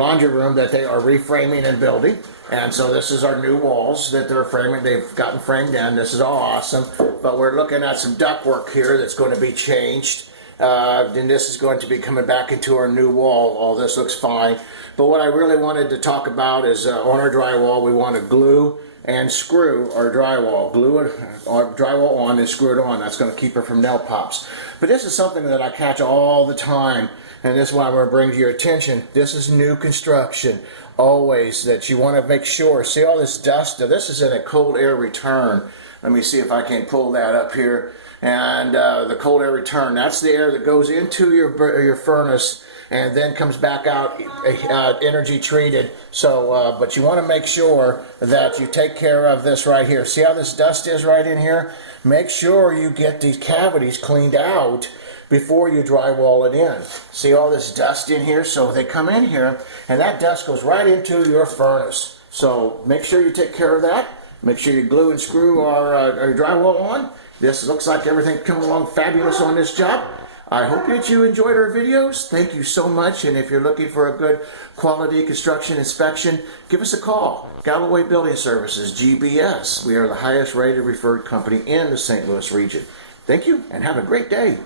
laundry room that they are reframing and building. And so this is our new walls that they're framing. They've gotten framed in. This is all awesome. But we're looking at some ductwork here that's going to be changed. Then this is going to be coming back into our new wall. All this looks fine. But what I really wanted to talk about is on our drywall, we want to glue and screw our drywall. Glue our drywall on and screw it on. That's going to keep it from nail pops. But this is something that I catch all the time, and this is why I'm going to bring to your attention. This is new construction. Always that you want to make sure. See all this dust? Now, this is in a cold air return. Let me see if I can pull that up here. And the cold air return, that's the air that goes into your furnace and then comes back out energy treated. So, but you want to make sure that you take care of this right here. See how this dust is right in here? Make sure you get these cavities cleaned out before you drywall it in. See all this dust in here? So they come in here and that dust goes right into your furnace. So make sure you take care of that. Make sure you glue and screw our drywall on. This looks like everything's coming along fabulous on this job. I hope that you enjoyed our videos. Thank you so much. And if you're looking for a good quality construction inspection, give us a call. Galloway Building Services, GBS. We are the highest rated referred company in the St. Louis region. Thank you and have a great day.